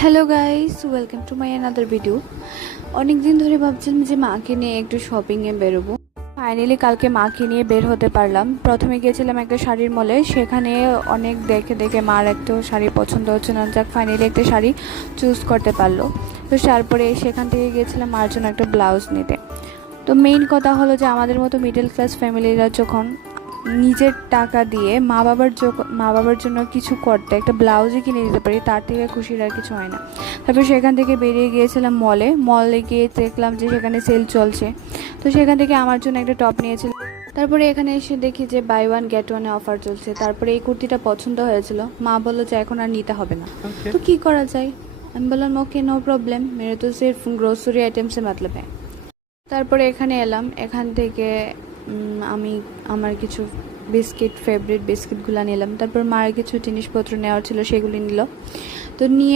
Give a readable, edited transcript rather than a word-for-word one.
Hello guys, welcome to my another video. অনেক দিন ধরে ভাবছিলাম যে মাকে নিয়ে একটু শপিংয়ে বেরোবো। ফাইনালি কালকে মাকে নিয়ে বের হতে পারলাম। প্রথমে গিয়েছিলাম একটা শাড়ির মলে, সেখানে অনেক দেখে দেখে মার একটা শাড়ি পছন্দ হচ্ছে না, যাক ফাইনালি একটা শাড়ি চুজ করতে পারলো। তো তারপরে সেখান থেকে গিয়েছিলাম মার জন্য একটা ব্লাউজ নিতে। তো মেইন কথা হলো যে আমাদের মতো মিডল ক্লাস ফ্যামিলিরা যখন নিজের টাকা দিয়ে মা বাবার জন্য কিছু করতে একটা ব্লাউজই কিনে দিতে পারি, তার থেকে খুশির আর কিছু হয় না। তারপর সেখান থেকে বেরিয়ে গিয়েছিলাম মলে গিয়ে দেখলাম যে সেখানে সেল চলছে। তো সেখান থেকে আমার জন্য একটা টপ নিয়েছিলাম। তারপরে এখানে এসে দেখি যে বাই ওয়ান গেট ওয়ানে অফার চলছে। তারপরে এই কুর্তিটা পছন্দ হয়েছিল, মা বললো যে এখন আর নিতে হবে না। তো কি করা যায়, আমি বললাম ওকে নো প্রবলেম, মেরে তো সির্ফ গ্রোসারি আইটেম সে मतलब है। তারপরে এখানে এলাম, এখান থেকে আমি আমার কিছু ফেভারিট বিস্কিটগুলো নিলাম। তারপর মায়ের কিছু জিনিসপত্র নেওয়ার ছিল, সেগুলি নিল। তো নিয়ে